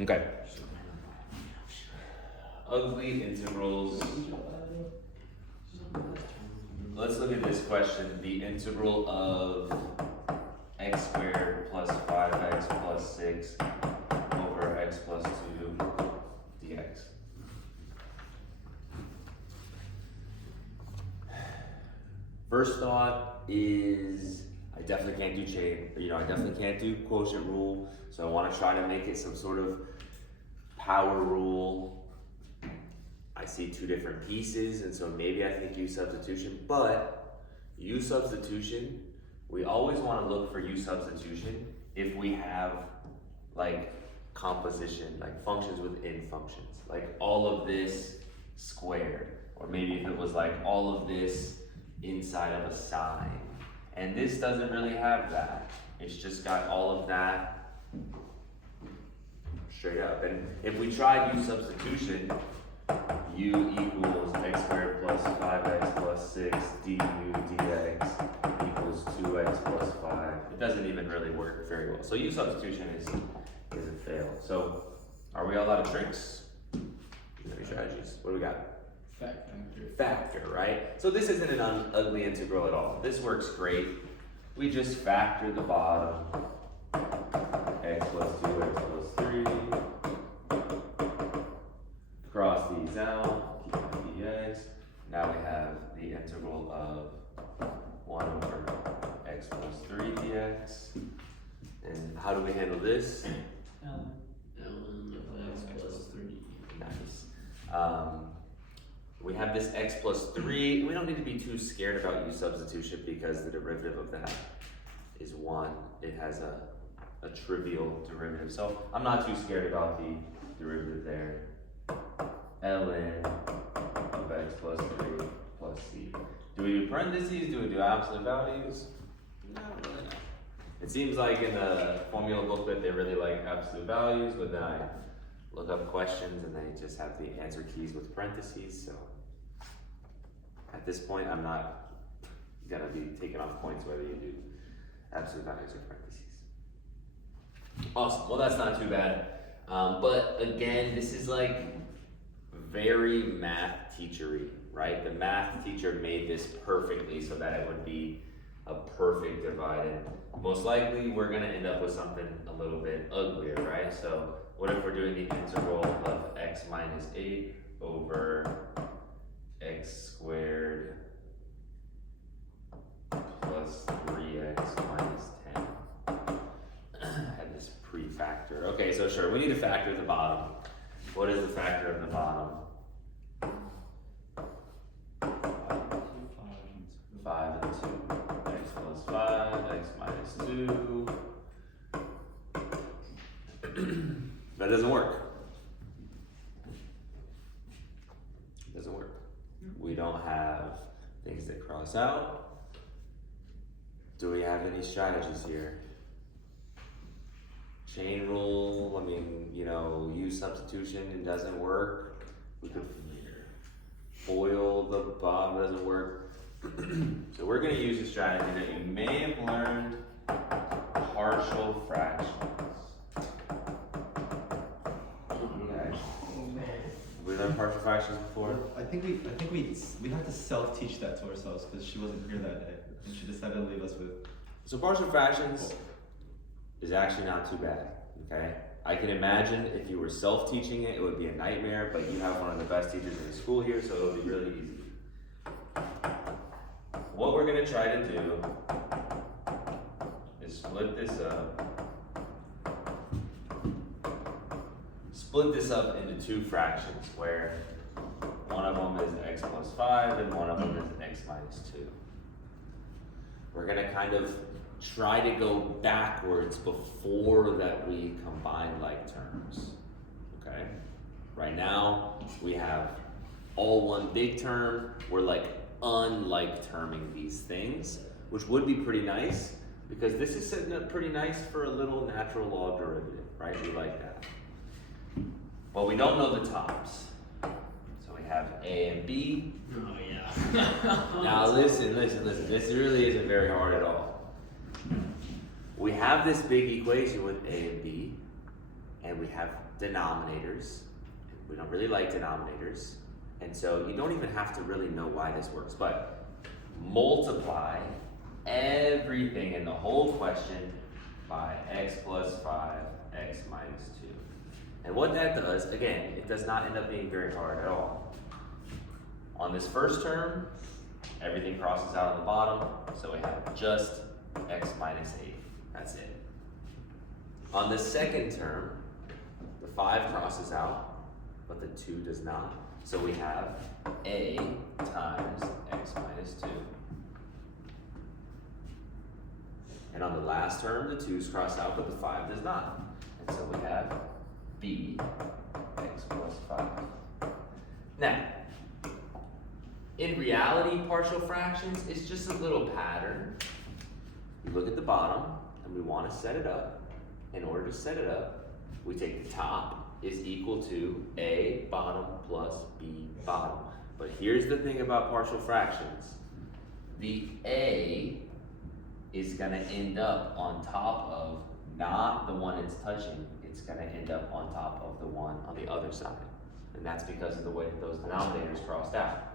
Okay. Ugly integrals. Let's look at this question. The integral of x squared plus 5x plus 6 over x plus 2 dx. First thought is I definitely can't do chain, I definitely can't do quotient rule, so I want to try to make it some sort of power rule. I see two different pieces, and so maybe I think u substitution, but u substitution, we always want to look for u substitution if we have like composition, like functions within functions, like all of this squared, or maybe if it was like all of this inside of a sine. And this doesn't really have that. It's just got all of that straight up. And if we tried u substitution, u equals x squared plus 5x plus 6 du dx equals 2x plus 5. It doesn't even really work very well. So u substitution is a fail. So are we all out of tricks? Any strategies? What do we got? Factor, right? So this isn't an ugly integral at all. This works great. We just factor the bottom. X plus 2, x plus 3. Cross these out, keep my dx. Now we have the integral of 1 over x plus 3 dx. And how do we handle this? ln of x plus 3. Nice. We have this x plus 3. We don't need to be too scared about u substitution because the derivative of that is 1. It has a trivial derivative. So I'm not too scared about the derivative there. ln of x plus 3 plus c. Do we do parentheses? Do we do absolute values? No, really not. It seems like in the formula booklet they really like absolute values, but then I look up questions and they just have the answer keys with parentheses. So at this point, I'm not gonna be taking off points whether you do absolute values or parentheses. Awesome. Well, that's not too bad. But again, this is like very math teachery, right? The math teacher made this perfectly so that it would be a perfect dividend. Most likely, we're gonna end up with something a little bit uglier, right? So what if we're doing the integral of x minus 8 over x squared plus 3x minus 10? I had this pre-factor. Okay, so sure, we need to factor the bottom. What is the factor of the bottom? 5 and 2. X plus 5, x minus 2. That doesn't work. It doesn't work. We don't have things that cross out. Do we have any strategies here? Chain rule, I mean, u substitution, it doesn't work. We could FOIL the bottom, doesn't work. So we're going to use a strategy that you may have learned, partial fractions. Okay. We learned partial fractions before? I think we had to self-teach that to ourselves because she wasn't here that day, and she decided to leave us with. So partial fractions is actually not too bad. Okay. I can imagine if you were self-teaching it, it would be a nightmare. But you have one of the best teachers in the school here, so it'll be really easy. What we're going to try to do is split this up into two fractions where one of them is x plus 5 and one of them is x minus 2. We're going to kind of try to go backwards before that we combine like terms. Okay? Right now we have all one big term. We're like unlike terming these things, which would be pretty nice because this is setting up pretty nice for a little natural log derivative, right? We like that. But we don't know the tops. So we have A and B. Oh yeah. Now listen. This really isn't very hard at all. We have this big equation with A and B. and we have denominators. We don't really like denominators, and so you don't even have to really know why this works, but multiply everything in the whole question by x plus 5, x minus 2. And what that does, again, it does not end up being very hard at all. On this first term, everything crosses out on the bottom, so we have just x minus 8. That's it. On the second term, the 5 crosses out, but the 2 does not. So we have a times x minus 2. And on the last term, the 2's cross out, but the 5 does not. And so we have b x plus 5. Now, in reality, partial fractions is just a little pattern. You look at the bottom, and we want to set it up. In order to set it up, we take the top is equal to a bottom plus b bottom. But here's the thing about partial fractions. The a is going to end up on top of not the one it's touching. It's going to end up on top of the one on the other side. And that's because of the way that those denominators crossed out.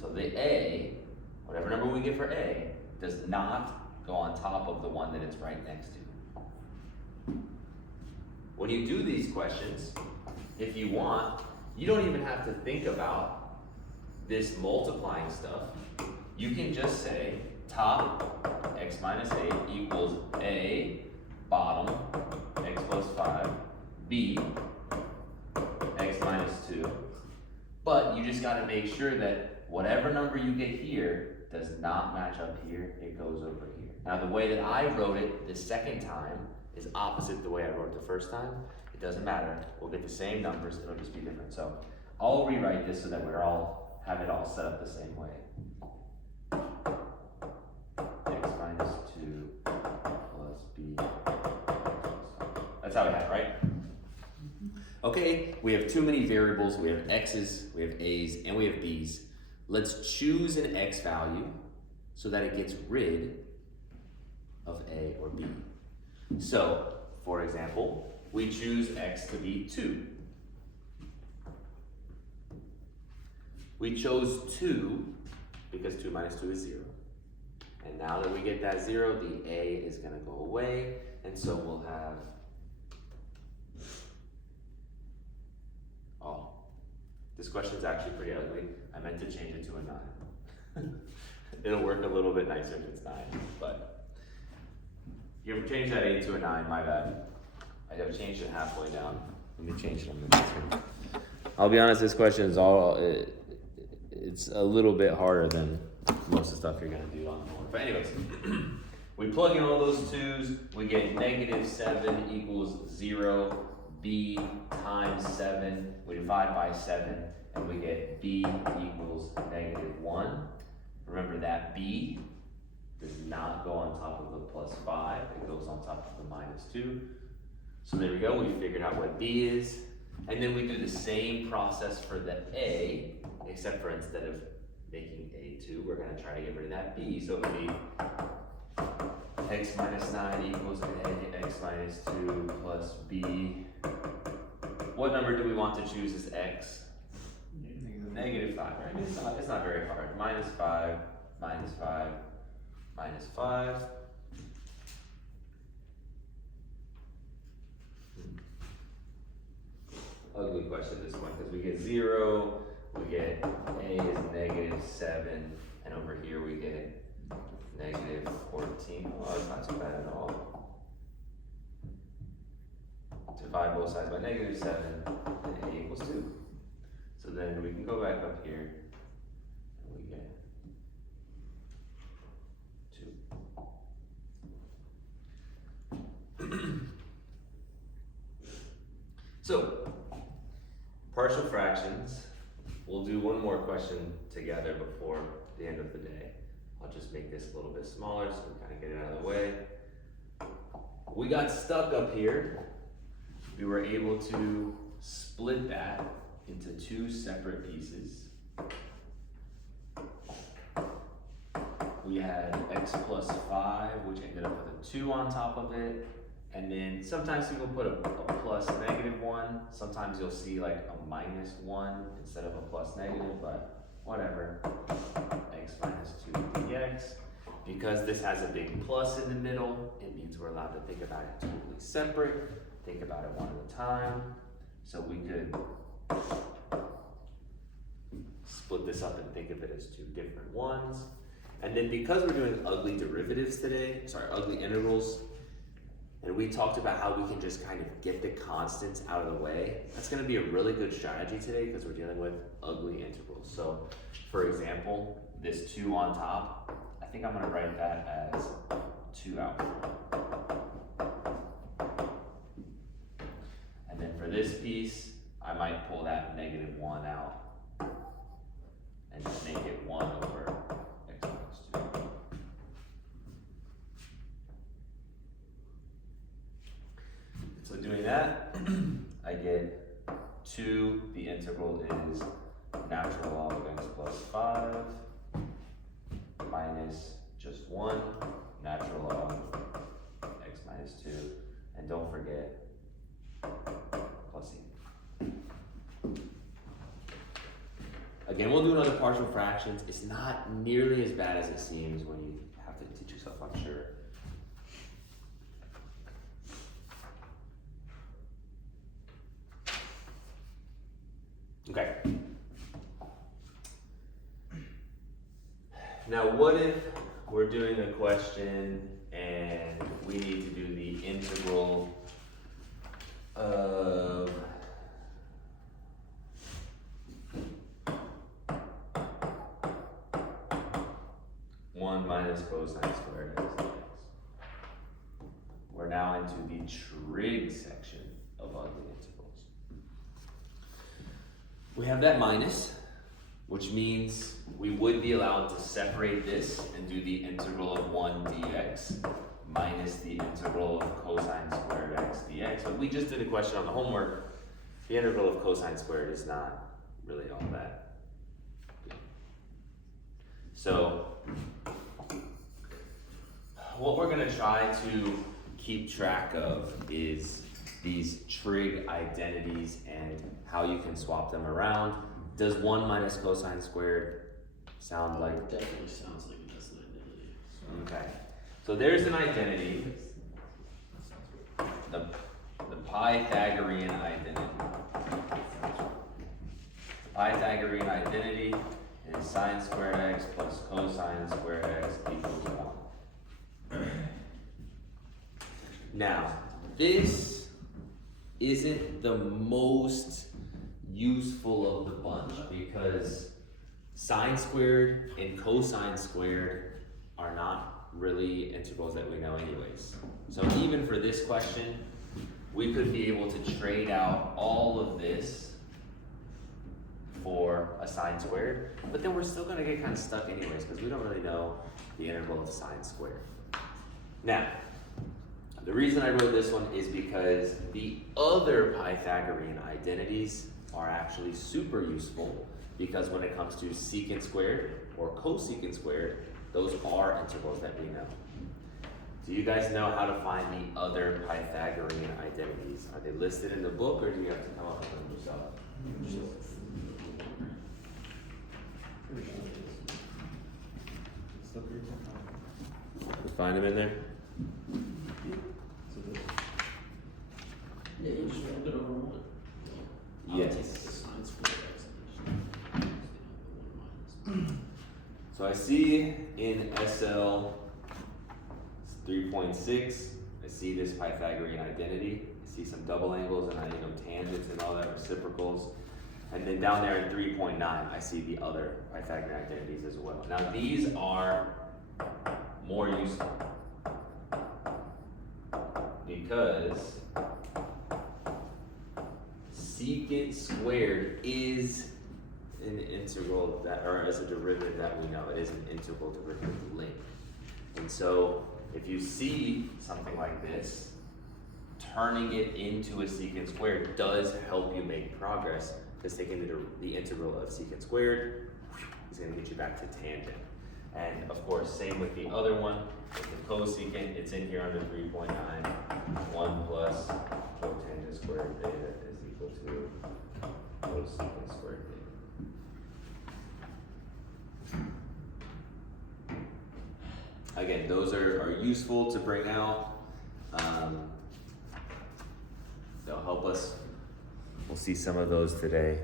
So the a, whatever number we get for a, does not go on top of the one that it's right next to. When you do these questions, if you want, you don't even have to think about this multiplying stuff. You can just say top x minus 8 equals a bottom x plus 5 b x minus 2. But you just got to make sure that whatever number you get here does not match up here, it goes over here. Now the way that I wrote it the second time is opposite the way I wrote it the first time. It doesn't matter, we'll get the same numbers, it'll just be different. So I'll rewrite this so that have it all set up the same way. X minus 2 plus b. That's how we have it, right? Okay, we have too many variables. We have x's, we have a's, and we have b's. Let's choose an x value so that it gets rid of a or b. So, for example, we choose x to be 2. We chose 2 because 2 minus 2 is 0. And now that we get that 0, the a is going to go away, and so we'll have, oh, this question is actually pretty ugly. I meant to change it to a 9. It'll work a little bit nicer if it's 9, but you ever change that 8 to a 9, my bad. I have changed it halfway down. Let me change it on the next one. I'll be honest, this question is it's a little bit harder than most of the stuff you're gonna do on the board. But anyways, we plug in all those 2's, we get negative 7 equals 0, b times 7, we divide by 7, and we get b equals negative 1. Remember that b does not go on top of the plus 5, it goes on top of the minus 2. So there we go, we figured out what b is. And then we do the same process for the a, except for instead of making a 2, we're going to try to get rid of that b. So it would be x minus 9 equals a x minus 2 plus b. What number do we want to choose as x? Negative 5, right? It's not very hard. Minus 5, minus 5, minus 5. Ugly question at this point, because we get 0, we get a is negative 7, and over here we get negative 14. Oh, that's not too bad at all. Divide both sides by negative 7, and a equals 2. So then we can go back up here, and we get 2. So, partial fractions, we'll do one more question together before the end of the day. I'll just make this a little bit smaller so we kind of get it out of the way. We got stuck up here. We were able to split that into 2 separate pieces. We had x plus 5, which ended up with a 2 on top of it, And then sometimes people put a plus negative 1. Sometimes you'll see like a minus 1 instead of a plus negative, but whatever. X minus 2 dx. Because this has a big plus in the middle, it means we're allowed to think about it totally separate. Think about it one at a time. So we could split this up and think of it as 2 different ones. And then because we're doing ugly derivatives today, ugly integrals, and we talked about how we can just kind of get the constants out of the way, that's gonna be a really good strategy today because we're dealing with ugly integrals. So for example, this 2 on top, I think I'm gonna write that as 2 out front. And then for this piece, I might pull that negative 1 out and just make it 1 over x minus 2. So doing that, I get 2, the integral is natural log of x plus 5 minus just 1, natural log x minus 2, and don't forget plus e. Again, we'll do another partial fractions. It's not nearly as bad as it seems when you have to teach yourself, I'm sure. Okay. Now, what if we're doing a question and we need to do the integral of one minus cosine squared x dx. We're now into the trig section of ugly integrals. We have that minus, which means we would be allowed to separate this and do the integral of 1 dx minus the integral of cosine squared x dx. But we just did a question on the homework. The integral of cosine squared is not really all that good. So what we're gonna try to keep track of is these trig identities and how you can swap them around. Does 1 minus cosine squared sound like? It definitely sounds like that's an identity. Okay. So there's an identity. The Pythagorean identity. The Pythagorean identity is sine squared x plus cosine squared x equals 1. Now, this isn't the most useful of the bunch because sine squared and cosine squared are not really integrals that we know anyways. So even for this question, we could be able to trade out all of this for a sine squared, but then we're still gonna get kind of stuck anyways because we don't really know the integral of sine squared. Now, the reason I wrote this one is because the other Pythagorean identities are actually super useful because when it comes to secant squared or cosecant squared, those are integrals that we know. Do you guys know how to find the other Pythagorean identities? Are they listed in the book or do you have to come up with them yourself? Find them in there? Yeah, you just flip it over 1. Yes. I'll take the sine squared x and just the 1 minus. So I see in SL 3.6, I see this Pythagorean identity. I see some double angles and tangents and all that, reciprocals. And then down there in 3.9, I see the other Pythagorean identities as well. Now these are more useful because secant squared is an integral that, or as a derivative that we know, it is an integral derivative link. And so if you see something like this, turning it into a secant squared does help you make progress because taking the integral of secant squared is going to get you back to tangent. And of course, same with the other one. With the cosecant, it's in here under 3.9. 1 plus cotangent squared theta is equal to cosecant squared theta. Again, those are useful to bring out. They'll help us. We'll see some of those today.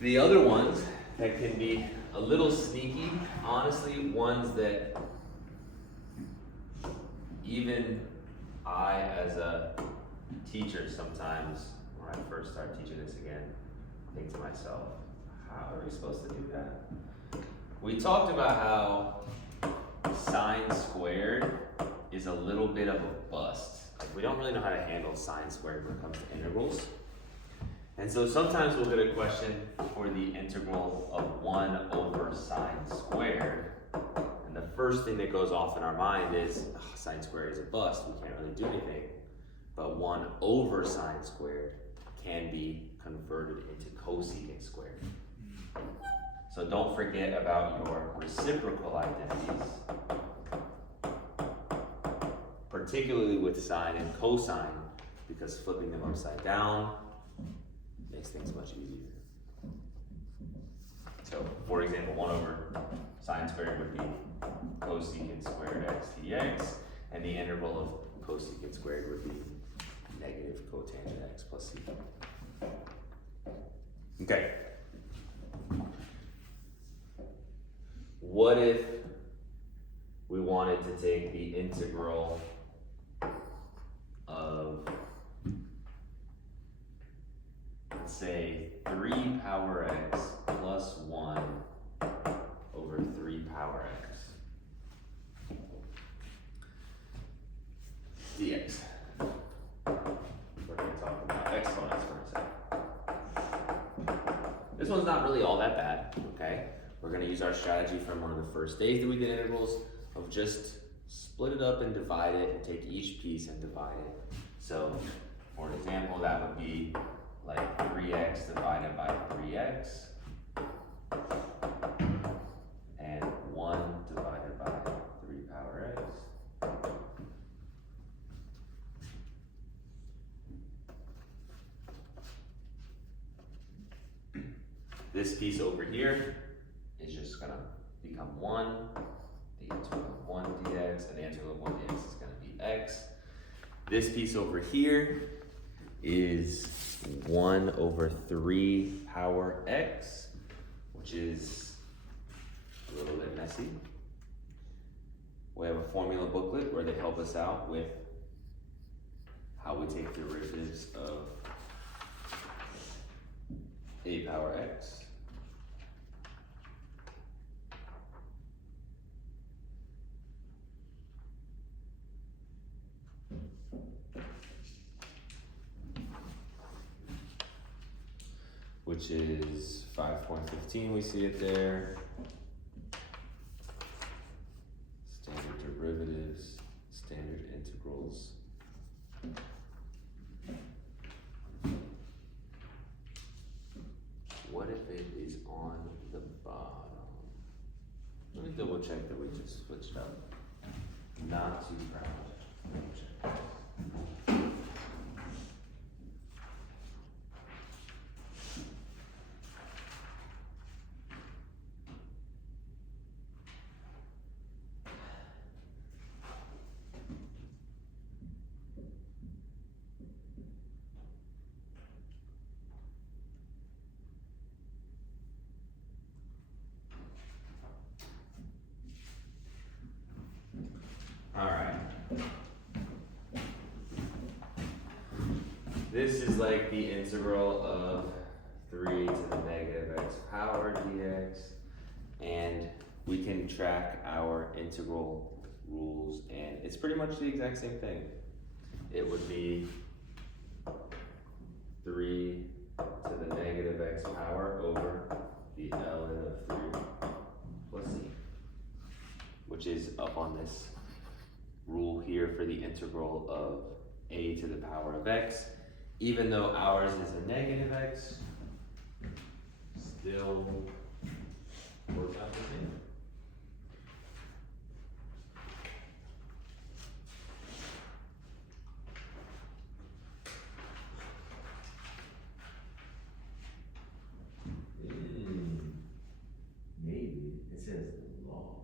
The other ones that can be a little sneaky, honestly, ones that even I, as a teacher, sometimes when I first start teaching this again, think to myself, how are we supposed to do that? We talked about how sine squared is a little bit of a bust. Like, we don't really know how to handle sine squared when it comes to integrals. And so sometimes we'll get a question for the integral of 1 over sine squared. And the first thing that goes off in our mind is, oh, sine squared is a bust, we can't really do anything. But 1 over sine squared can be converted into cosecant squared. So don't forget about your reciprocal identities, particularly with sine and cosine, because flipping them upside down makes things much easier. So, for example, 1 over sine squared would be cosecant squared x dx, and the integral of cosecant squared would be negative cotangent x plus c. Okay. What if we wanted to take the integral of, let's say, 3 power x plus 1 over 3 power x dx? We're going to talk about exponents for a second. This one's not really all that bad, okay? We're going to use our strategy from one of the first days that we did integrals of just split it up and divide it and take each piece and divide it. So, for example, that would be like 3x divided by 3x and 1 divided by 3 power x. This piece over here is just gonna become 1, the integral of 1 dx, and the integral of 1 dx is gonna be x. This piece over here is 1 over 3 power x, which is a little bit messy. We have a formula booklet where they help us out with how we take derivatives of a power x. Which is 5.15, we see it there. Standard derivatives, standard integrals. What if it is on the bottom? Let me double check that we just switched up. Not too proud. Double check. This is like the integral of 3 to the negative x power dx, and we can track our integral rules, and it's pretty much the exact same thing. It would be 3 to the negative x power over the ln of 3 plus c, which is up on this rule here for the integral of a to the power of x. even though ours is a negative x, still works out the same. Maybe it says log.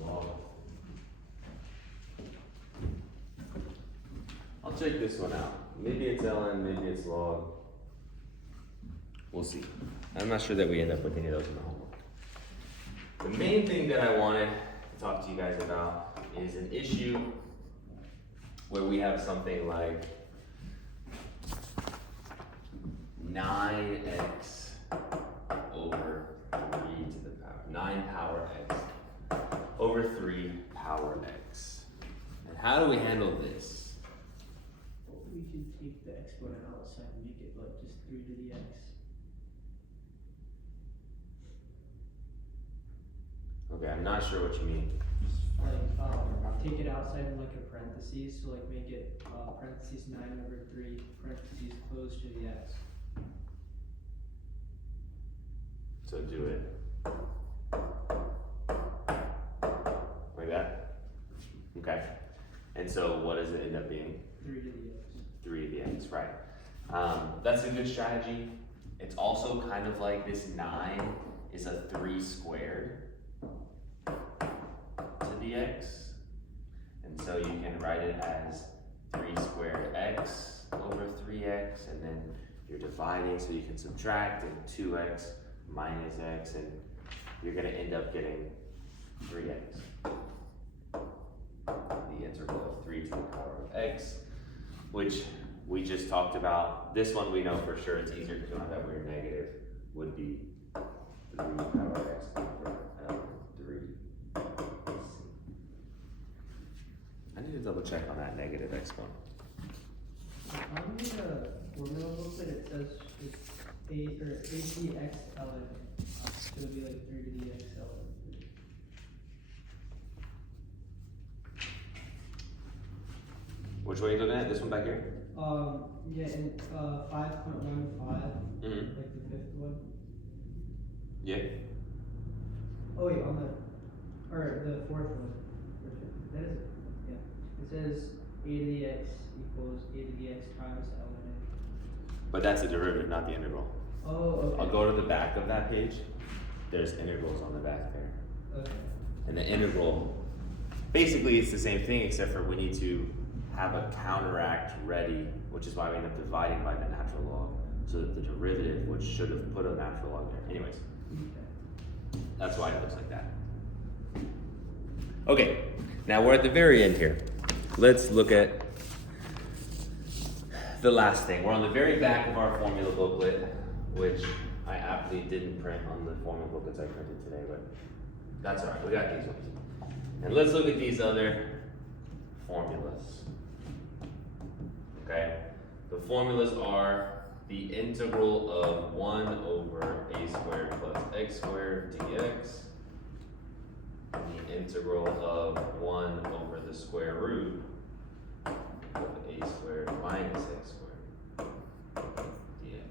Log. I'll check this one out. Maybe it's ln, maybe it's log. We'll see. I'm not sure that we end up with any of those in the homework. The main thing that I wanted to talk to you guys about is an issue where we have something like 9x over 3 to the power, 9 power x over 3 power x. And how do we handle this? Well, we could take the exponent outside and make it like just 3 to the x. Okay, I'm not sure what you mean. Like, take it outside in like a parentheses, so like make it parentheses 9 over 3, parentheses close to the x. So do it like that. Okay. And so what does it end up being? 3 to the x. 3 to the x, right. That's a good strategy. It's also kind of like this 9 is a 3 squared to the x. And so you can write it as 3 squared x over 3x, and then you're dividing so you can subtract, and 2x minus x, and you're going to end up getting 3x. The integral of 3 to the power of x, which we just talked about. This one we know for sure, it's easier because we don't have that weird negative, would be 3 power x over L3. I need to double check on that negative exponent. On the formula booklet, it says it's a to the x ln. So it'll be like 3 to the x ln. Which way are you looking at? This one back here? Yeah, and 5.15, Mm-hmm. like the fifth one. Yeah. Oh wait, on the fourth one. That is it. Yeah. It says a to the x equals a to the x times ln a. But that's a derivative, not the integral. Oh, okay. I'll go to the back of that page. There's integrals on the back there. Okay. And the integral, basically it's the same thing except for we need to have a counteract ready, which is why we end up dividing by the natural log, so that the derivative, which should have put a natural log there. Anyways, that's why it looks like that. Okay, now we're at the very end here. Let's look at the last thing. We're on the very back of our formula booklet, which I aptly didn't print on the formula booklets I printed today, but that's all right, we got these ones. And let's look at these other formulas. Okay, the formulas are the integral of 1 over a squared plus x squared dx, and the integral of 1 over the square root of a squared minus x squared dx.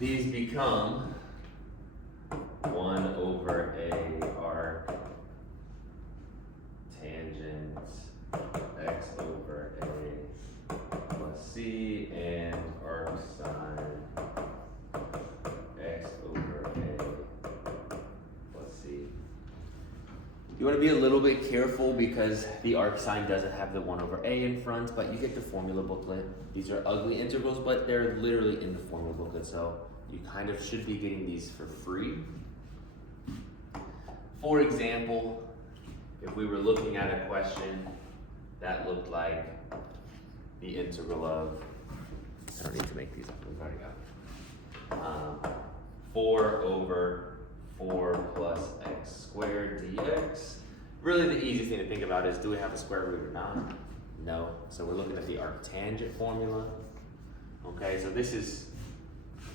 These become 1 over a arc tangent x over a plus c and arc sine x over a plus c. You want to be a little bit careful because the arc sine doesn't have the 1 over a in front, but you get the formula booklet. These are ugly integrals, but they're literally in the formula booklet, so you kind of should be getting these for free. For example, if we were looking at a question that looked like the integral of, I don't need to make these up, we've already got it. 4 over 4 plus x squared dx. Really the easiest thing to think about is, do we have a square root or not? No, so we're looking at the arctangent formula. Okay, so this is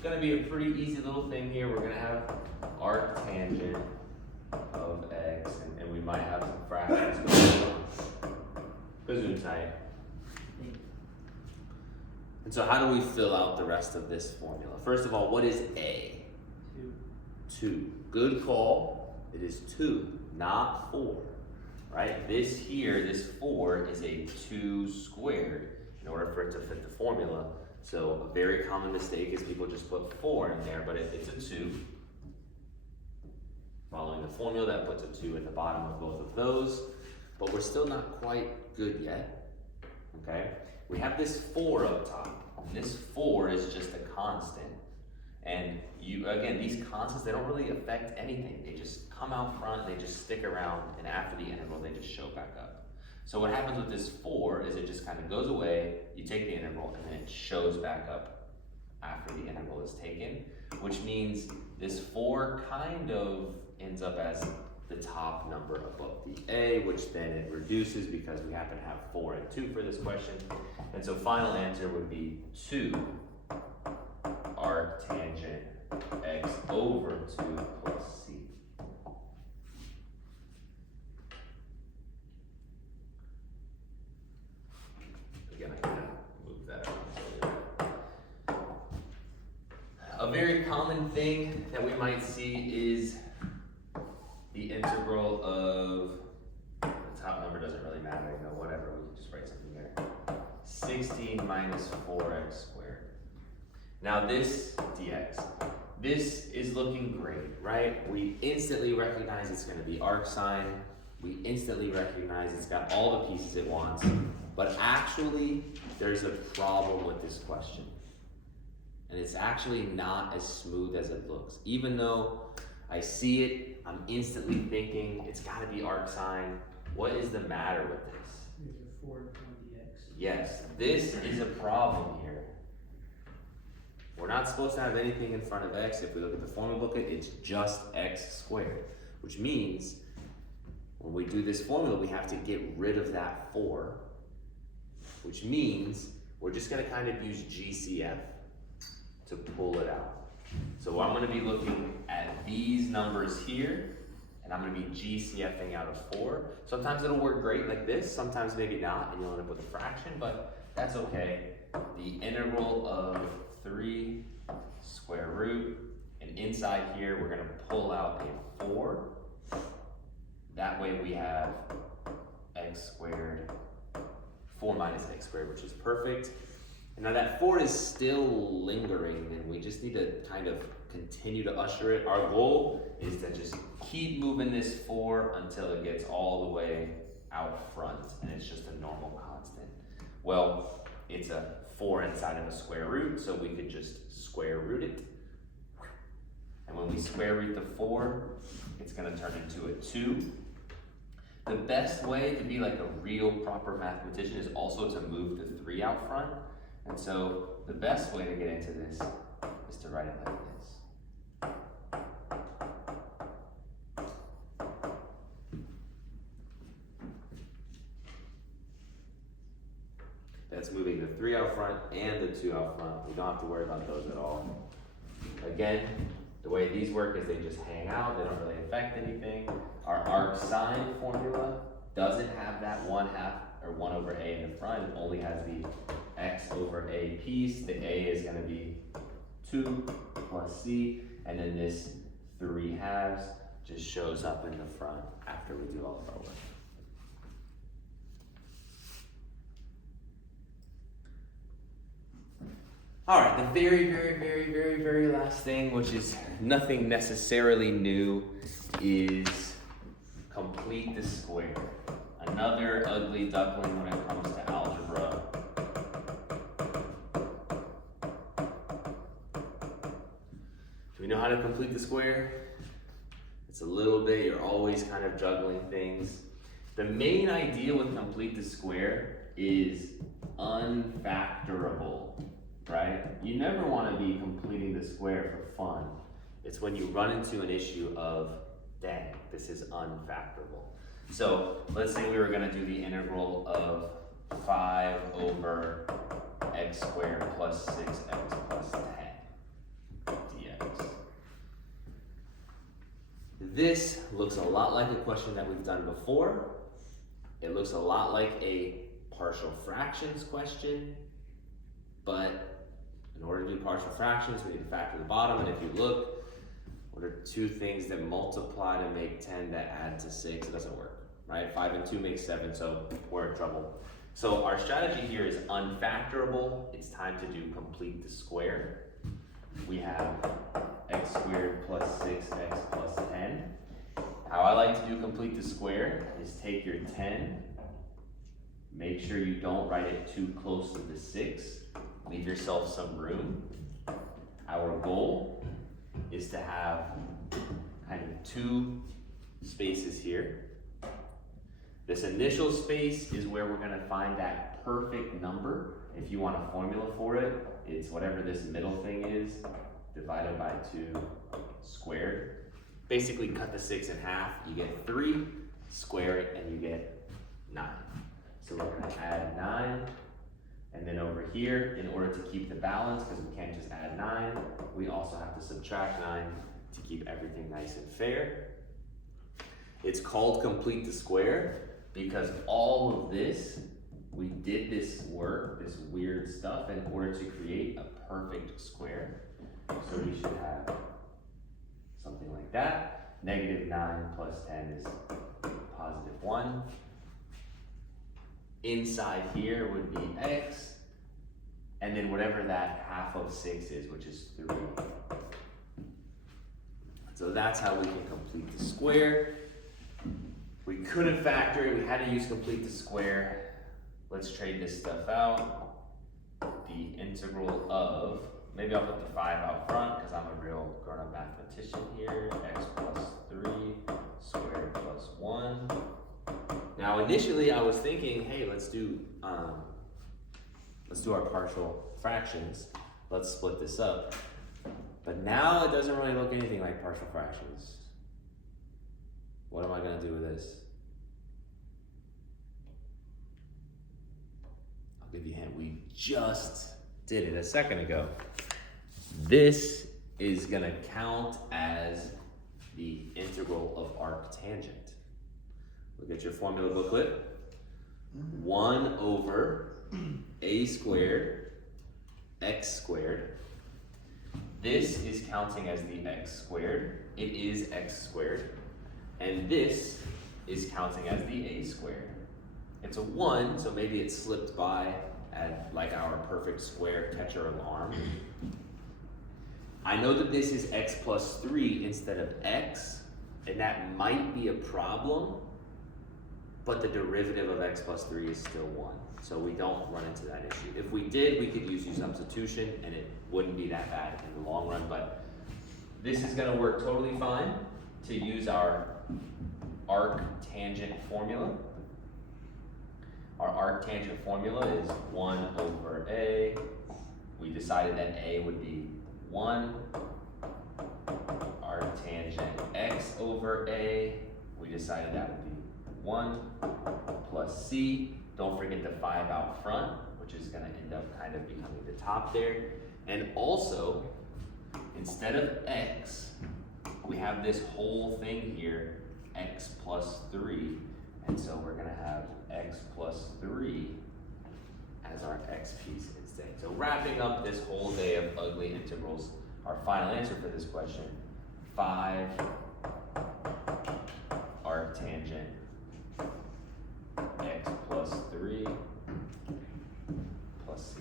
gonna be a pretty easy little thing here. We're gonna have arctangent of x, and we might have some fractions going on. Gesundheit. Thank you. And so how do we fill out the rest of this formula? First of all, what is A? 2. 2. Good call. It is 2, not 4. Right? This here, this 4 is a 2 squared in order for it to fit the formula. So a very common mistake is people just put 4 in there, but it's a 2. Following the formula, that puts a 2 at the bottom of both of those, but we're still not quite good yet. Okay? We have this 4 up top, and this 4 is just a constant. And again, these constants, they don't really affect anything. They just come out front, they just stick around, and after the integral, they just show back up. So what happens with this 4 is it just kind of goes away, you take the integral, and then it shows back up after the integral is taken, which means this 4 kind of ends up as the top number above the A, which then it reduces because we happen to have 4 and 2 for this question. And so final answer would be 2 arctangent x over 2 plus c. Again, I can move that around. A very common thing that we might see is the integral of, the top number doesn't really matter, you know, whatever, we can just write something there. 16 minus 4x squared. Now this dx, this is looking great, right? We instantly recognize it's gonna be arc sine. We instantly recognize it's got all the pieces it wants, but actually there's a problem with this question. And it's actually not as smooth as it looks. Even though I see it, I'm instantly thinking it's gotta be arc sine. What is the matter with this? There's a 4 from dx. Yes, this is a problem here. We're not supposed to have anything in front of x. If we look at the formula booklet, it's just x squared, which means when we do this formula, we have to get rid of that 4, which means we're just gonna kind of use GCF to pull it out. So I'm gonna be looking at these numbers here, and I'm gonna be GCFing out of 4. Sometimes it'll work great like this, sometimes maybe not, and you'll end up with a fraction, but that's okay. The integral of 3 square root, and inside here we're gonna pull out a 4. That way we have x squared, 4 minus x squared, which is perfect. And now that 4 is still lingering, and we just need to kind of continue to usher it. Our goal is to just keep moving this 4 until it gets all the way out front, and it's just a normal constant. Well, it's a 4 inside of a square root, so we could just square root it. And when we square root the 4, it's gonna turn into a 2. The best way to be like a real proper mathematician is also to move the 3 out front. And so the best way to get into this is to write it like this. That's moving the 3 out front and the 2 out front. We don't have to worry about those at all. Again, the way these work is they just hang out, they don't really affect anything. Our arc sine formula doesn't have that 1/2 or 1 over a in the front, it only has the x over a piece. The a is gonna be 2 plus c, and then this 3/2 just shows up in the front after we do all of our work. All right, the very last thing, which is nothing necessarily new, is complete the square. Another ugly duckling when it comes to algebra. Do we know how to complete the square? It's a little bit, you're always kind of juggling things. The main idea with complete the square is unfactorable. Right? You never want to be completing the square for fun. It's when you run into an issue of, dang, this is unfactorable. So let's say we were going to do the integral of 5 over x squared plus 6x plus 10 dx. This looks a lot like a question that we've done before. It looks a lot like a partial fractions question, but in order to do partial fractions, we need to factor the bottom, and if you look, what are two things that multiply to make 10 that add to 6? It doesn't work, right? 5 and 2 makes 7, so we're in trouble. So our strategy here is unfactorable. It's time to do complete the square. We have x squared plus 6x plus 10. How I like to do complete the square is take your 10, make sure you don't write it too close to the 6, leave yourself some room. Our goal is to have kind of two spaces here. This initial space is where we're gonna find that perfect number. If you want a formula for it, it's whatever this middle thing is, divided by 2 squared. Basically cut the 6 in half, you get 3, square it, and you get 9. So we're gonna add 9, and then over here, in order to keep the balance, because we can't just add 9, we also have to subtract 9 to keep everything nice and fair. It's called complete the square because all of this, we did this work, this weird stuff, in order to create a perfect square. So we should have something like that. -9 plus 10 is +1. Inside here would be x, and then whatever that half of 6 is, which is 3. So that's how we can complete the square. We couldn't factor it, we had to use complete the square. Let's trade this stuff out. The integral of, maybe I'll put the 5 out front because I'm a real grown-up mathematician here. X plus 3 squared plus 1. Now initially I was thinking, hey, let's do our partial fractions. Let's split this up. But now it doesn't really look anything like partial fractions. What am I gonna do with this? I'll give you a hint, we just did it a second ago. This is gonna count as the integral of arctangent. Look at your formula booklet. 1 over a squared x squared. This is counting as the x squared. It is x squared. And this is counting as the a squared. It's a 1, so maybe it slipped by at like our perfect square catcher alarm. I know that this is x plus 3 instead of x, and that might be a problem, but the derivative of x plus 3 is still 1, so we don't run into that issue. If we did, we could use substitution, and it wouldn't be that bad in the long run, but this is gonna work totally fine to use our arctangent formula. Our arctangent formula is 1 over a. We decided that a would be 1. Arctangent x over a. We decided that would be 1 plus c. Don't forget the 5 out front, which is going to end up kind of becoming the top there. And also, instead of x, we have this whole thing here, x plus 3. And so we're going to have x plus 3 as our x piece instead. So wrapping up this whole day of ugly integrals, our final answer for this question, 5 arctangent x plus 3 plus c.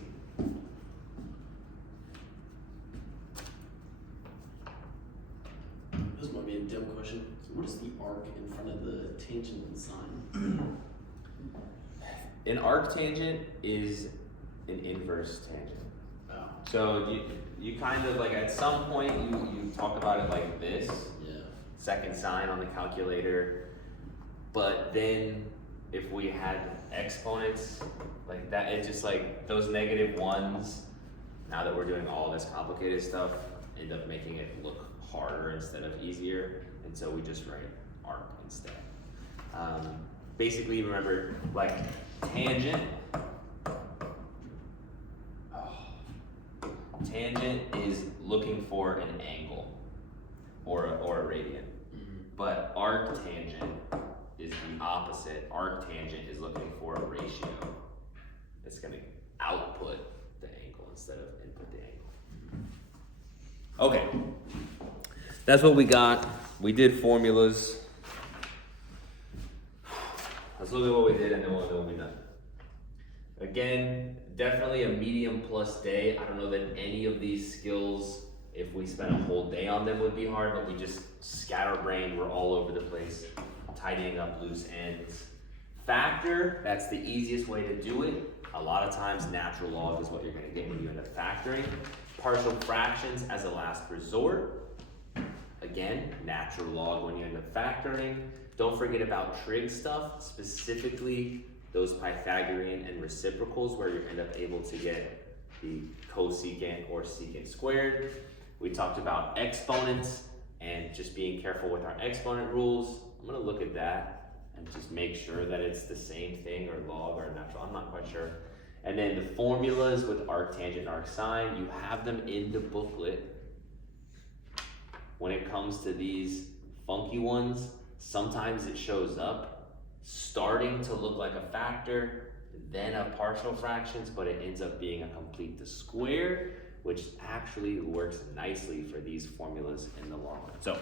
This might be a dumb question. So what is the arc in front of the tangent and sine? An arctangent is an inverse tangent. Oh. So you kind of like at some point you talk about it like this, Yeah. second sign on the calculator, but then if we had exponents like that, it's just like those -1s, now that we're doing all this complicated stuff, end up making it look harder instead of easier, and so we just write arc instead. Basically, remember, like tangent, tangent is looking for an angle or a radian, but arctangent is the opposite. Arctangent is looking for a ratio. It's gonna output the angle instead of input the angle. Okay, that's what we got. We did formulas. Let's look at what we did and then we'll know what we've done. Again, definitely a medium plus day. I don't know that any of these skills, if we spent a whole day on them, would be hard, but we just scatterbrained, we're all over the place, tidying up loose ends. Factor, that's the easiest way to do it. A lot of times natural log is what you're gonna get when you end up factoring. Partial fractions as a last resort. Again, natural log when you end up factoring. Don't forget about trig stuff, specifically those Pythagorean and reciprocals where you end up able to get the cosecant or secant squared. We talked about exponents and just being careful with our exponent rules. I'm gonna look at that and just make sure that it's the same thing, or log or natural, I'm not quite sure. And then the formulas with arctangent and arcsine, you have them in the booklet. When it comes to these funky ones, sometimes it shows up starting to look like a factor, then a partial fractions, but it ends up being a complete the square, which actually works nicely for these formulas in the long run. So